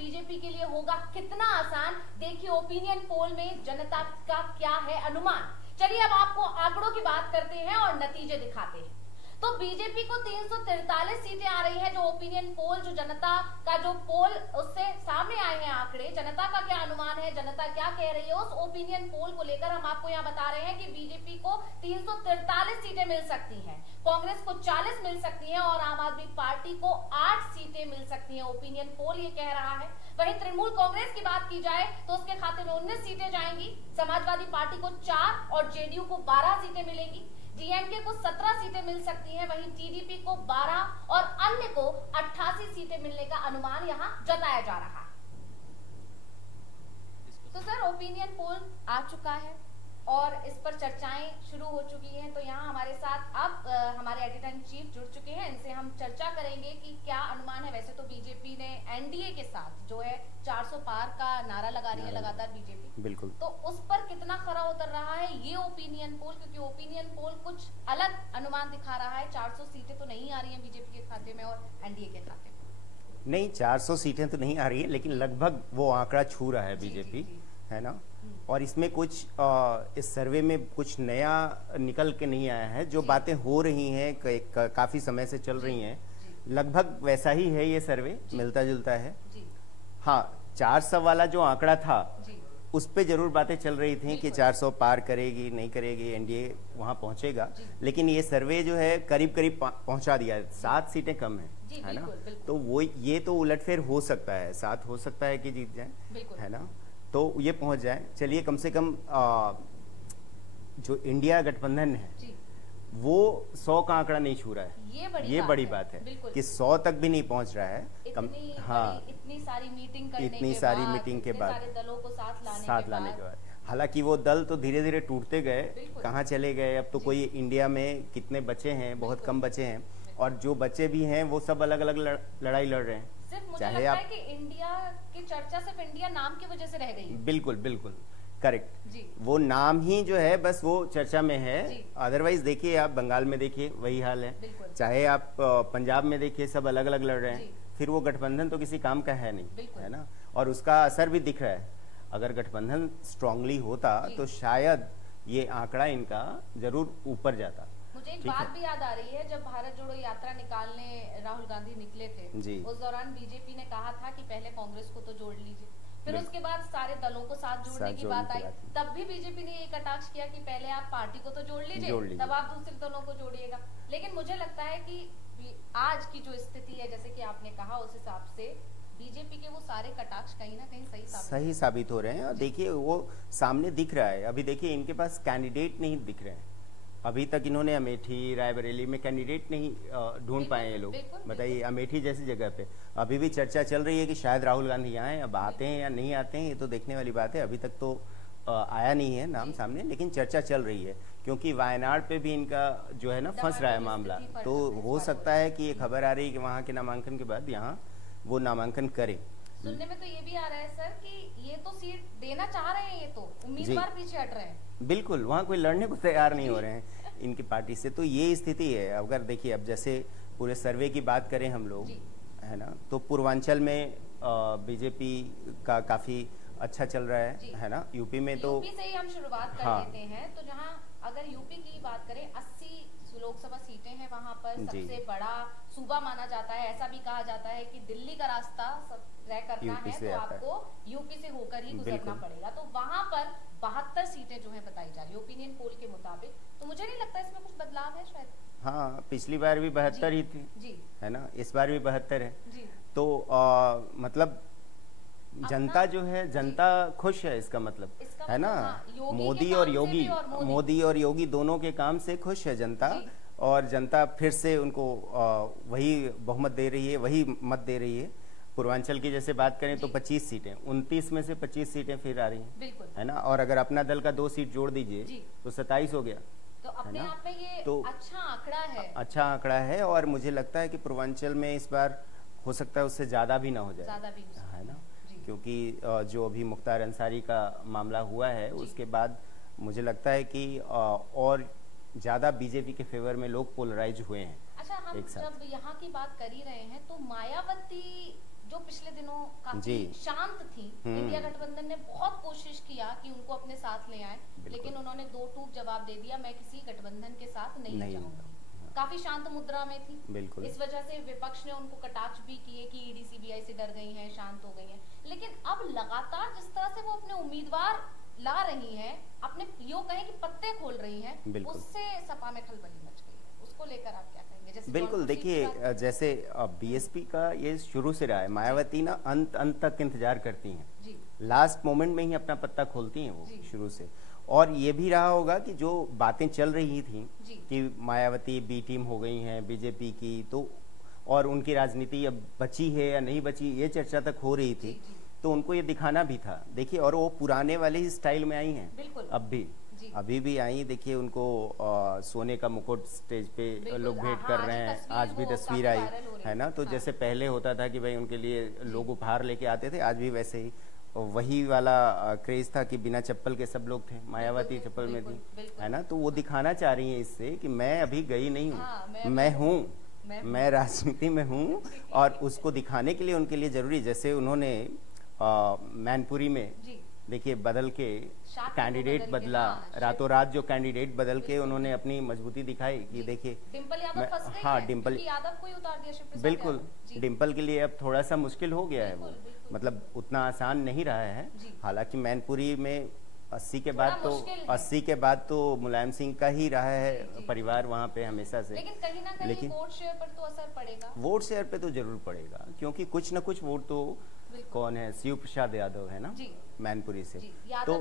BJP के लिए होगा कितना आसान, देखिए ओपिनियन पोल में जनता का क्या है अनुमान। चलिए अब आपको आंकड़ों की बात करते हैं और नतीजे दिखाते हैं। तो बीजेपी को 343 सीटें आ रही है, जो ओपिनियन पोल, जो जनता का जो पोल उससे सामने आए हैं आंकड़े, जनता का क्या अनुमान है, जनता क्या कह रही है, उस ओपिनियन पोल को लेकर हम आपको यहाँ बता रहे हैं कि बीजेपी को 343 सीटें मिल सकती हैं, कांग्रेस को 40 मिल सकती हैं और आम आदमी पार्टी को 8 सीटें मिल सकती हैं, ओपिनियन पोल ये कह रहा है। वहीं तृणमूल कांग्रेस की बात की जाए तो उसके खाते में 19 सीटें जाएंगी, समाजवादी पार्टी को 4 और जेडीयू को 12 सीटें मिलेंगी, डीएमके को 17 सीटें मिल सकती हैं, वहीं टीडीपी को 12 और अन्य को 88 सीटें मिलने का अनुमान यहां जताया जा रहा है। तो सर ओपिनियन पोल आ चुका है और इस पर चर्चाएं शुरू हो चुकी हैं, तो यहाँ हमारे साथ अब हमारे एडिटर इन चीफ जुड़ चुके हैं, इनसे हम चर्चा करेंगे कि क्या अनुमान है। वैसे तो बीजेपी ने एनडीए के साथ जो है 400 पार का नारा लगा रही है लगातार बीजेपी, बिल्कुल, तो उस पर कितना खरा उतर रहा है ये ओपिनियन पोल, क्योंकि ओपिनियन पोल कुछ अलग अनुमान दिखा रहा है। 400 सीटें तो नहीं आ रही हैं बीजेपी के खाते में और एनडीए के खाते में नहीं 400 सीटें तो नहीं आ रही है, लेकिन लगभग वो आंकड़ा छू रहा है बीजेपी, है ना। और इसमें कुछ इस सर्वे में कुछ नया निकल के नहीं आया है, जो बातें हो रही हैं काफी समय से चल रही हैं, लगभग वैसा ही है ये सर्वे, मिलता जुलता है। हाँ, 400 वाला जो आंकड़ा था उस पे जरूर बातें चल रही थी कि 400 पार करेगी नहीं करेगी, एनडीए वहां पहुंचेगा, लेकिन ये सर्वे जो है करीब करीब पहुंचा दिया है, 7 सीटें कम है ना। तो वो ये तो उलटफेर हो सकता है, 7 हो सकता है कि जीत जाए, है ना, तो ये पहुंच जाए। चलिए कम से कम जो इंडिया गठबंधन है वो 100 का आंकड़ा नहीं छू रहा है, ये बड़ी बात है कि 100 तक भी नहीं पहुंच रहा है। हाँ, इतनी सारी मीटिंग करने इतनी सारी मीटिंग के बाद, सारे दलों को साथ लाने के बाद, हालांकि वो दल तो धीरे धीरे टूटते गए, कहाँ चले गए, अब तो कोई इंडिया में कितने बचे हैं, बहुत कम बचे हैं, और जो बचे भी हैं वो सब अलग अलग लड़ाई लड़ रहे हैं। सिर्फ मुझे लगता है कि इंडिया की चर्चा सिर्फ इंडिया नाम की वजह से रह गई। बिल्कुल बिल्कुल करेक्ट, वो नाम ही जो है बस वो चर्चा में है, अदरवाइज देखिए आप बंगाल में देखिए वही हाल है, चाहे आप पंजाब में देखिए सब अलग अलग लड़ रहे हैं, फिर वो गठबंधन तो किसी काम का है नहीं, है ना, और उसका असर भी दिख रहा है। अगर गठबंधन स्ट्रांगली होता तो शायद ये आंकड़ा इनका जरूर ऊपर जाता। मुझे एक बात भी याद आ रही है, जब भारत जोड़ो यात्रा निकालने राहुल गांधी निकले थे, उस दौरान बीजेपी ने कहा था कि पहले कांग्रेस को तो जोड़ लीजिए, फिर उसके बाद सारे दलों को साथ जोड़ने की बात आई, तब भी बीजेपी ने ये कटाक्ष किया कि पहले आप पार्टी को तो जोड़ लीजिए, तब आप दूसरे दलों को जोड़िएगा। लेकिन मुझे लगता है कि आज की जो स्थिति है, जैसे कि आपने कहा, उस हिसाब से बीजेपी के वो सारे कटाक्ष कहीं ना कहीं सही साबित हो रहे हैं। और देखिए वो सामने दिख रहा है, अभी देखिए इनके पास कैंडिडेट नहीं दिख रहे हैं, अभी तक इन्होंने अमेठी रायबरेली में कैंडिडेट नहीं ढूंढ पाए ये लोग। बताइए, अमेठी जैसी जगह पे अभी भी चर्चा चल रही है कि शायद राहुल गांधी आए, अब आते हैं या नहीं आते हैं ये तो देखने वाली बात है, अभी तक तो आया नहीं है नाम सामने, लेकिन चर्चा चल रही है, क्योंकि वायनाड पे भी इनका जो है ना फंस रहा है मामला, तो हो सकता है कि ये खबर आ रही है कि वहाँ के नामांकन के बाद यहाँ वो नामांकन करे। सुनने में तो ये भी आ रहा है सर कि ये तो सीट देना चाह रहे हैं, ये तो उम्मीदवार पीछे हट रहे हैं, बिल्कुल वहाँ कोई लड़ने को तैयार नहीं हो रहे हैं इनकी पार्टी से, तो ये स्थिति है। अगर देखिए अब जैसे पूरे सर्वे की बात करें हम लोग, है ना, तो पूर्वांचल में बीजेपी का काफी अच्छा चल रहा है ना, यूपी में तो यूपी से ही हम शुरुआत कर लेते हैं, तो जहाँ अगर यूपी की बात करें 80 लोकसभा सीटें हैं, वहाँ पर सबसे बड़ा सूबा माना जाता है, ऐसा भी कहा जाता है कि दिल्ली का रास्ता तय करना है तो आपको यूपी से होकर ही गुजरना पड़ेगा, तो वहाँ पर 72 सीटें जो है बताई जा रही है ओपिनियन पोल के मुताबिक, तो मुझे नहीं लगता इसमें कुछ बदलाव है शायद। हाँ, पिछली बार भी 72 ही थी, है ना, इस बार भी 72 है, तो मतलब जनता जो है, जनता खुश है, इसका मतलब है ना, मोदी और योगी दोनों के काम से खुश है जनता, और जनता फिर से उनको वही बहुमत दे रही है, वही मत दे रही है। पूर्वांचल की जैसे बात करें तो 25 सीटें, 29 में से 25 सीटें फिर आ रही हैं, है ना, और अगर अपना दल का 2 सीट जोड़ दीजिए तो 27 हो गया, तो अपने आप में ये तो अच्छा आंकड़ा है, अच्छा आंकड़ा है, और मुझे लगता है कि पूर्वांचल में इस बार हो सकता है उससे ज्यादा भी ना हो जाए, है ना, क्योंकि जो अभी मुख्तार अंसारी का मामला हुआ है उसके बाद मुझे लगता है कि और ज्यादा बीजेपी के फेवर में लोग पोलराइज हुए हैं। अच्छा, हम जब यहाँ की बात कर ही रहे हैं तो मायावती जो पिछले दिनों काफी जी। शांत थी, इंडिया गठबंधन ने बहुत कोशिश किया कि उनको अपने साथ ले आए, लेकिन उन्होंने दो टूक जवाब दे दिया, मैं किसी गठबंधन के साथ नहीं जाऊंगा। काफी शांत मुद्रा में थी। बिल्कुल। इस वजह से विपक्ष ने उनको कटाक्ष भी किए कि ईडी सीबीआई से डर गई हैं, शांत हो गई हैं। लेकिन अब लगातार जिस तरह से वो अपने उम्मीदवार ला रही हैं, अपने यो कहें कि पत्ते खोल रही हैं, उससे सपा में खलबली मच गई है। उसको लेकर आप क्या कहेंगे? जैसे बिल्कुल, देखिए जैसे बीएसपी का ये शुरू से रहा है, मायावती ना अंत तक इंतजार करती हैं, लास्ट मोमेंट में ही अपना पत्ता खोलती हैं वो शुरू से। और ये भी रहा होगा कि जो बातें चल रही थी कि मायावती बी टीम हो गई हैं बीजेपी की, तो और उनकी राजनीति अब बची है या नहीं बची, ये चर्चा तक हो रही थी, तो उनको ये दिखाना भी था। देखिए, और वो पुराने वाले ही स्टाइल में आई हैं, अब भी अभी भी आई। देखिए, उनको सोने का मुकुट स्टेज पे लोग भेंट कर रहे हैं, आज भी तस्वीर आई है ना। तो जैसे पहले होता था कि भाई उनके लिए लोग उपहार लेके आते थे, आज भी वैसे ही वही वाला क्रेज था कि बिना चप्पल के सब लोग थे, मायावती चप्पल में थी, है ना। तो वो दिखाना चाह रही हैं इससे कि मैं अभी गई नहीं हूँ, मैं हूँ, मैं राजनीति में हूँ। और उसको दिखाने के लिए उनके लिए जरूरी, जैसे उन्होंने मैनपुरी में देखिए बदल के कैंडिडेट बदला, रातों रात जो कैंडिडेट बदल के उन्होंने अपनी मजबूती दिखाई कि देखिए डिंपल यादव फंस गई हाँ, है, डिंपल यादव को ही उतार दिया शिवप्रसाद यादव। बिल्कुल, डिंपल के लिए अब थोड़ा सा मुश्किल हो गया है वो, मतलब उतना आसान नहीं रहा है। हालांकि मैनपुरी में 80 के बाद तो मुलायम सिंह का ही रहा है परिवार वहाँ पे हमेशा से। लेकिन कहीं ना कहीं वोट शेयर पर तो असर पड़ेगा। वोट शेयर पे तो जरूर पड़ेगा, क्योंकि कुछ न कुछ वोट तो कौन है, शिव प्रसाद यादव है ना मैनपुरी से। तो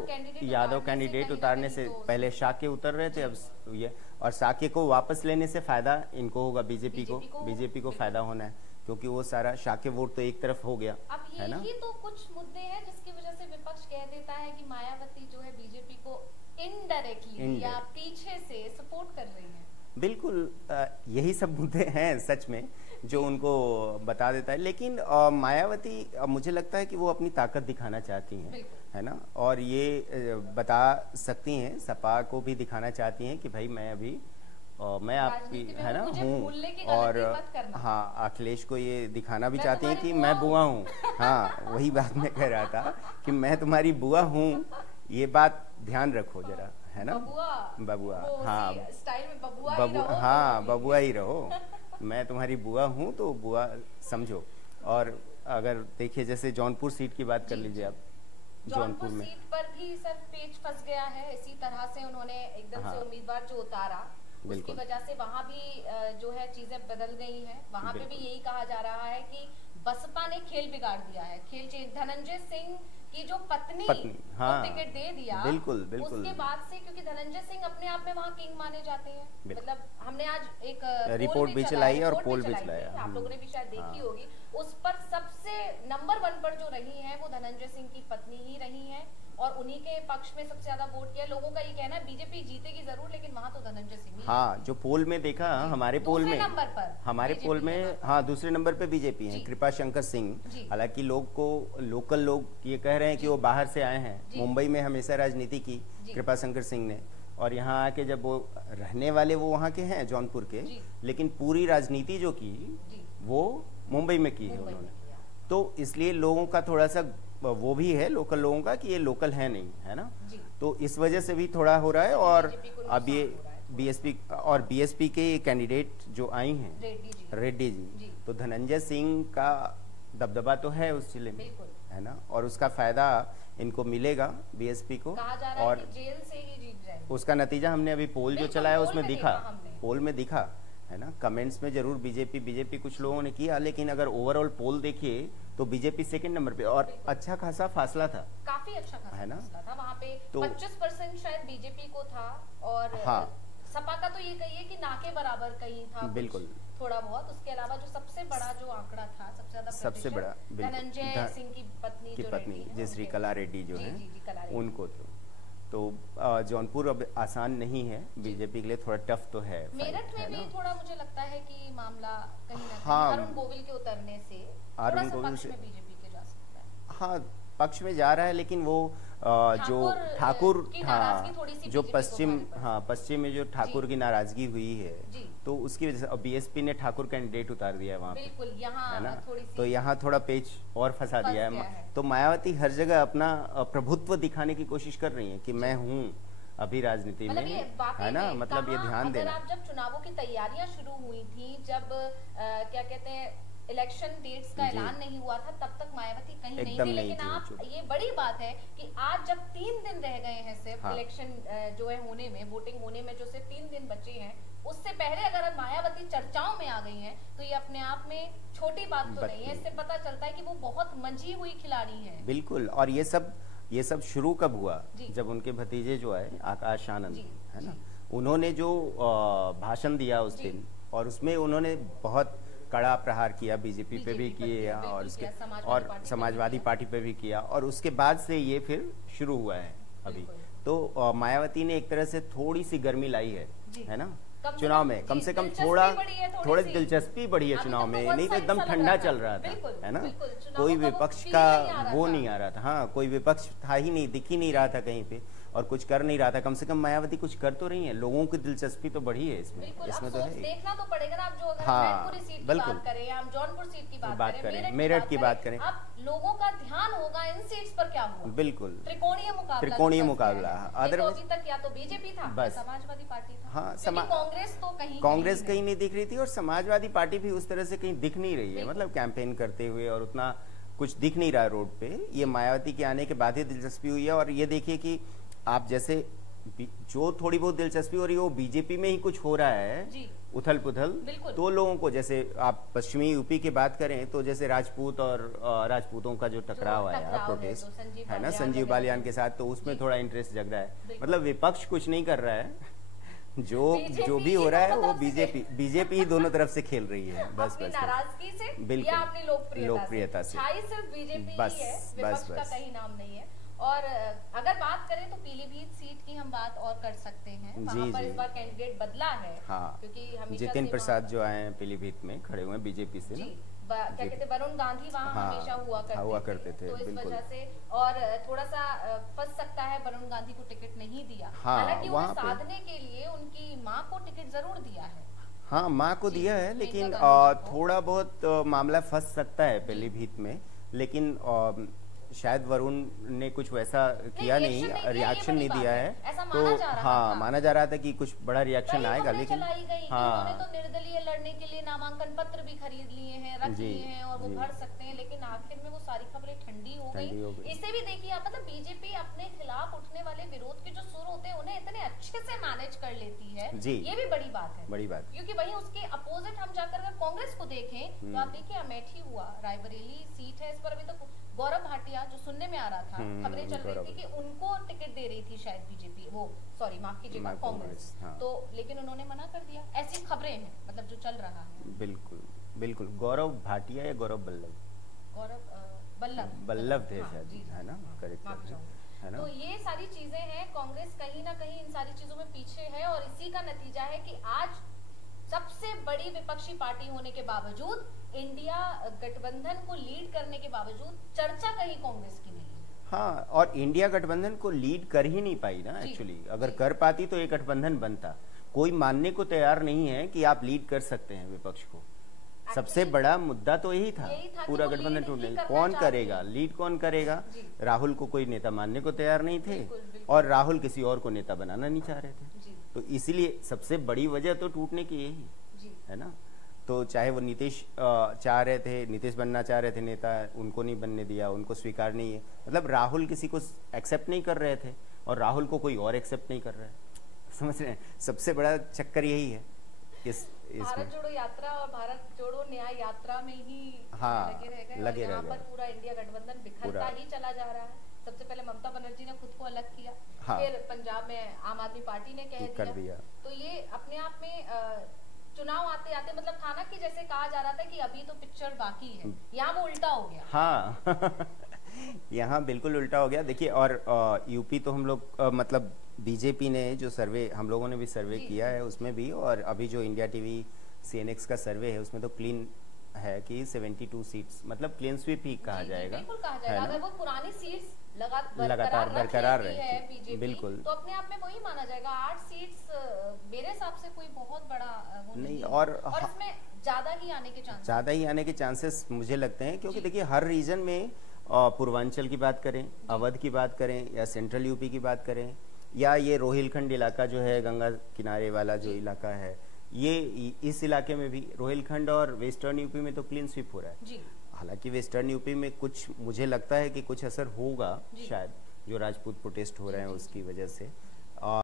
यादव कैंडिडेट उतारने से पहले शाक्य उतर रहे थे, अब ये, और शाक्य को वापस लेने से फायदा इनको होगा, बीजेपी को फायदा होना है, क्योंकि वो सारा शाक्य वोट तो एक तरफ हो गया, है ना। ये तो कुछ मुद्दे हैं जिसकी वजह से विपक्ष कह देता है कि मायावती जो है बीजेपी को इनडायरेक्टली या पीछे से सपोर्ट कर रही है। बिल्कुल, यही सब मुद्दे हैं सच में जो उनको बता देता है। लेकिन मायावती मुझे लगता है कि वो अपनी ताकत दिखाना चाहती हैं, है ना, और ये बता सकती हैं, सपा को भी दिखाना चाहती हैं कि भाई मैं अभी मैं आपकी, है ना, हूँ। और हाँ, अखिलेश को ये दिखाना भी चाहती हैं कि मैं बुआ हूँ। हाँ, वही बात मैं कह रहा था कि मैं तुम्हारी बुआ हूँ, ये बात ध्यान रखो जरा, है ना। बबुआ, हाँ, स्टाइल में बबुआ ही रहो। मैं तुम्हारी बुआ हूँ, तो बुआ समझो। और अगर देखिए जैसे जौनपुर सीट की बात कर लीजिए आप, जौनपुर सीट पर भी सर पेच फंस गया है। इसी तरह से उन्होंने एकदम से उम्मीदवार जो उतारा, उसकी वजह से वहाँ भी जो है चीजें बदल गई हैं। वहाँ पे भी यही कहा जा रहा है कि बसपा ने खेल बिगाड़ दिया है, खेल चेंज। धनंजय सिंह की जो पत्नी हाँ, टिकट दे दिया, बिल्कुल। उसके बाद से, क्योंकि धनंजय सिंह अपने आप में वहाँ किंग माने जाते हैं। मतलब हमने आज एक रिपोर्ट भी चलाई और पोल भी चलाया, आप लोगों ने भी शायद देखी होगी। उस पर सबसे नंबर 1 पर जो रही है वो धनंजय सिंह की पत्नी ही रही है, और उन्हीं के पक्ष में सबसे ज्यादा वोट किया। लोगों का ये कहना है बीजेपी जीतेगी जरूर, लेकिन वहाँ तो धनंजय सिंह। हाँ, जो पोल में देखा, हमारे पोल में, हमारे पोल में, हाँ, दूसरे नंबर पे बीजेपी है, कृपा शंकर सिंह। हालांकि लोकल लोग ये कह रहे हैं कि वो बाहर से आए हैं, मुंबई में हमेशा राजनीति की कृपा शंकर सिंह ने, और यहाँ आके जब वो रहने वाले वो वहाँ के हैं जौनपुर के, लेकिन पूरी राजनीति जो की वो मुंबई में की है उन्होंने। तो इसलिए लोगों का थोड़ा सा वो भी है, लोकल लोगों का, कि ये लोकल है नहीं, है ना। तो इस वजह से भी थोड़ा हो रहा है। और अब ये बीएसपी के कैंडिडेट जो आई हैं, रेड्डी जी, तो धनंजय सिंह का दबदबा तो है उस जिले में, है ना, और उसका फायदा इनको मिलेगा बीएसपी को। और जेल से ही जीत जाएंगे, उसका नतीजा हमने अभी पोल जो चलाया उसमें दिखा, पोल में दिखा, है ना। कमेंट्स में जरूर बीजेपी कुछ लोगों ने किया, लेकिन अगर ओवरऑल पोल देखिए तो बीजेपी सेकंड नंबर पे, और अच्छा खासा फासला था, काफी अच्छा खासा, है ना, फासला था वहाँ पे। तो 25% शायद बीजेपी को था, और सपा का तो ये कहिए कि ना के बराबर कहीं था, बिल्कुल थोड़ा बहुत। उसके अलावा जो सबसे बड़ा जो आंकड़ा था, सबसे बड़ा धनंजय सिंह की पत्नी जयश्री कला रेड्डी जो है, उनको तो जौनपुर अब आसान नहीं है बीजेपी के लिए, थोड़ा टफ तो है। मेरठ में भी थोड़ा मुझे लगता है कि मामला कहीं ना कहीं अरुण गोविल के उतरने से थोड़ा सा पक्ष में बीजेपी के जा सकता है। हाँ, पक्ष में जा रहा है, लेकिन वो जो ठाकुर था, जो पश्चिम में जो ठाकुर की नाराजगी हुई है, तो उसकी वजह से बीएसपी ने ठाकुर कैंडिडेट उतार दिया है वहाँ पे, है ना। तो यहाँ थोड़ा पेच और फंसा दिया है। तो मायावती हर जगह अपना प्रभुत्व दिखाने की कोशिश कर रही है कि मैं हूँ अभी राजनीति में, है ना। मतलब ये ध्यान देना, आप जब चुनावों की तैयारियां शुरू हुई थी, जब क्या कहते हैं इलेक्शन डेट्स का ऐलान नहीं हुआ था, तब तक मायावती कहीं नहीं थी। लेकिन आप, ये बड़ी बात है कि आज जब 3 दिन रह गए हैं सिर्फ इलेक्शन जो है होने में, वोटिंग होने में जो सिर्फ 3 दिन बचे हैं, उससे पहले अगर मायावती चर्चाओं में आ गई हैं, तो ये अपने आप में छोटी बात तो नहीं है। इससे पता चलता है कि वो बहुत मंझी हुई खिलाड़ी है। बिल्कुल। और ये सब शुरू कब हुआ, जब उनके भतीजे जो है आकाश आनंद, है ना, उन्होंने जो भाषण दिया उस दिन, और उसमें उन्होंने बहुत कड़ा प्रहार किया, बीजेपी पे भी किए और उसके और समाजवादी पार्टी पे भी किया, और उसके बाद से ये फिर शुरू हुआ है अभी। तो मायावती ने एक तरह से थोड़ी सी गर्मी लाई है ना चुनाव में, कम से कम थोड़ी दिलचस्पी बढ़ी है चुनाव में। नहीं तो एकदम ठंडा चल रहा था, है ना, कोई विपक्ष का वो नहीं आ रहा था। हाँ, कोई विपक्ष था ही नहीं, दिख ही नहीं रहा था कहीं पे, और कुछ कर नहीं रहा था। कम से कम मायावती कुछ कर तो रही है, लोगों की दिलचस्पी तो बढ़ी है इसमें तो है। देखना तो पड़ेगा ना। आप जो अगर मैनपुरी सीट की बात करें, हम जौनपुर सीट की बात करें, मेरठ की बात करें, अब लोगों का ध्यान होगा इन सीट्स पर क्या हुआ। बिल्कुल, त्रिकोणीय मुकाबला। अभी तक या तो बीजेपी था, बस समाजवादी पार्टी था। हाँ, कांग्रेस तो कहीं नहीं दिख रही थी, और समाजवादी पार्टी भी उस तरह से कहीं दिख नहीं रही है, मतलब कैंपेन करते हुए, और उतना कुछ दिख नहीं रहा रोड पे। ये मायावती के आने के बाद ही दिलचस्पी हुई है। और ये देखिए कि आप जैसे जो थोड़ी बहुत दिलचस्पी हो रही है वो बीजेपी में ही कुछ हो रहा है, उथल पुथल। तो लोगों को, जैसे आप पश्चिमी यूपी की बात करें, तो जैसे राजपूत और राजपूतों का जो टकराव आया, प्रोटेस्ट, है ना, संजीव बालियान के साथ, तो उसमें थोड़ा इंटरेस्ट जग रहा है। मतलब विपक्ष कुछ नहीं कर रहा है, जो भी हो रहा है वो बीजेपी ही दोनों तरफ से खेल रही है। बस नाराजगी से, बिल्कुल, या अपनी लोकप्रियता से सिर्फ बीजेपी ही है, विपक्ष का कहीं नाम नहीं है। और अगर बात करें तो पीलीभीत सीट की हम बात और कर सकते हैं। वहाँ पर इस बार कैंडिडेट बदला है, क्योंकि हमेशा जितिन प्रसाद जो आए हैं पीलीभीत में, खड़े हुए हैं बीजेपी से, क्या कहते हैं, वरुण गांधी वहाँ हमेशा हुआ करते थे, तो इस वजह से और थोड़ा सा फंस सकता है। वरुण गांधी को टिकट नहीं दिया, हालांकि उन्हें साधने के लिए उनकी माँ को टिकट जरूर दिया है। हाँ, माँ को दिया है, लेकिन थोड़ा बहुत मामला फंस सकता है पीलीभीत में। लेकिन शायद वरुण ने कुछ वैसा किया नहीं, रिएक्शन नहीं दिया है, तो हाँ, माना जा रहा था कि कुछ बड़ा रिएक्शन आएगा। लेकिन हाँ, तो निर्दलीय लड़ने के लिए नामांकन पत्र भी खरीद लिए हैं, रख लिए हैं, और वो भर सकते हैं। लेकिन आखिर में वो सारी खबरें ठंडी हो गई। इसे भी देखिए आप, मतलब बीजेपी अपने खिलाफ उठने वाले विरोध के जो सुर होते हैं उन्हें इतने अच्छे से मैनेज कर लेती है, ये भी बड़ी बात है, क्योंकि वहीं उसके अपोजिट हम जाकर अगर कांग्रेस को देखें, तो आप देखिए अमेठी हुआ, रायबरेली सीट है, इस पर अभी तक गौरव भाटिया, जो सुनने में आ रहा था, खबरें चल रही थी कि उनको टिकट दे रही थी शायद बीजेपी, वो सॉरी माफ कीजिएगा कांग्रेस, तो लेकिन उन्होंने मना कर दिया। ऐसी खबरें हैं, मतलब जो चल रहा है। बिल्कुल गौरव भाटिया या गौरव बल्लभ थे शायद, है ना, करेक्ट है ना। तो ये सारी चीजें हैं, कांग्रेस कहीं ना कहीं इन सारी चीजों में पीछे है, और इसी का नतीजा है कि आज सबसे बड़ी विपक्षी पार्टी होने के बावजूद, इंडिया गठबंधन को लीड करने के बावजूद, चर्चा कहीं कांग्रेस की नहीं है। हाँ, और इंडिया गठबंधन को लीड कर ही नहीं पाई ना एक्चुअली। अगर कर पाती तो एक गठबंधन बनता। कोई मानने को तैयार नहीं है कि आप लीड कर सकते हैं विपक्ष को। सबसे बड़ा मुद्दा तो यही था पूरा गठबंधन टूटने। कौन करेगा लीड, कौन करेगा? राहुल को कोई नेता मानने को तैयार नहीं थे, और राहुल किसी और को नेता बनाना नहीं चाह रहे थे। तो इसीलिए सबसे बड़ी वजह तो टूटने की यही है ना। तो चाहे वो नीतीश चाह रहे थे, नीतीश बनना चाह रहे थे नेता, उनको नहीं बनने दिया, उनको स्वीकार नहीं है। मतलब राहुल किसी को एक्सेप्ट नहीं कर रहे थे, और राहुल को कोई और एक्सेप्ट नहीं कर रहा है। समझ रहे हैं, सबसे बड़ा चक्कर यही है भारत जोड़ो यात्रा और भारत जोड़ो न्याय यात्रा में ही लगे रह गए। पूरा इंडिया गठबंधन बिखरता ही चला जा रहा है। सबसे पहले ममता बनर्जी ने खुद को अलग किया, फिर पंजाब में आम आदमी पार्टी ने कह दिया। तो ये अपने आप में चुनाव आते आते, मतलब था ना कि जैसे कहा जा रहा था कि अभी तो पिक्चर बाकी है, यहाँ वो उल्टा हो गया। हाँ यहाँ बिल्कुल उल्टा हो गया। देखिए, और यूपी तो हम लोग मतलब बीजेपी ने जो सर्वे, हम लोगों ने भी सर्वे किया है उसमें भी, और अभी जो इंडिया टीवी CNX का सर्वे है उसमें तो क्लीन है कि 72 सीट्स, मतलब क्लीन स्वीप ही कहा जाएगा। बिल्कुल कहा जाएगा। अगर वो पुरानी सीट्स लगातार बरकरार है रहती बीजेपी, बिल्कुल, तो अपने आप में वही माना जाएगा। 8 सीट्स मेरे हिसाब से कोई बहुत बड़ा वो नहीं, और इसमें ज्यादा ही आने के चांसेस मुझे लगते हैं, क्योंकि देखिए हर रीजन में पूर्वांचल की बात करें, अवध की बात करें, या सेंट्रल यूपी की बात करें, या ये रोहिलखंड इलाका जो है, गंगा किनारे वाला जो इलाका है, ये इस इलाके में भी रोहिलखंड और वेस्टर्न यूपी में तो क्लीन स्वीप हो रहा है जी। हालांकि वेस्टर्न यूपी में कुछ मुझे लगता है कि कुछ असर होगा शायद, जो राजपूत प्रोटेस्ट हो रहे हैं उसकी वजह से।